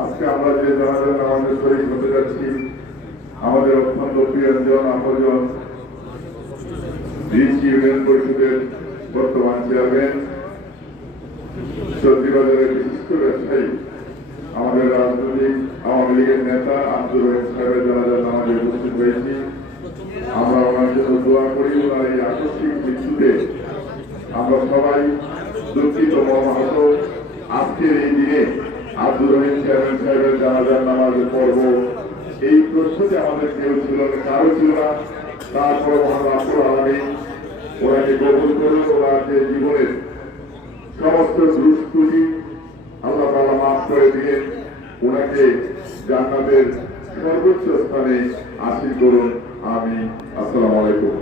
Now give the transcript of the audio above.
আজকে আমরা যে জানাজান আমাদের শরীর যাচ্ছি আমাদের অত্যন্ত প্রিয়জন আপনজন ডিসি ইউনিয়ন পরিষদের বর্তমান চেয়ারম্যান সর্দিবাজারের বিশিষ্ট ব্যবসায়ী আমাদের রাজনৈতিক আওয়ামী লীগের নেতা আব্দুর রহিম সাহেবের জানাজান আমাদের উপস্থিত হয়েছি, আমরা ওনার জন্য দোয়া করি ওনার এই আকস্মিক মৃত্যুতে। আমরা সবাই দুঃখিত মর্মাহত আজকের এই দিনে আব্দুর রহিম চেয়ারম্যান সাহেবের জানাজার নামাজের পর্ব, এই প্রশ্নতে আমাদের কেউ ছিল না, কারও ছিল না। তারপর মহান আব্দুল আলমী ওনাকে কবুল করে ওনার যে জীবনের সমস্ত দুষ্কৃতি আল্লাহ তালা মাফ করে দিয়ে ওনাকে জান্নাতের সর্বোচ্চ স্থানে আসীন করুন। আমি আসসালামু আলাইকুম।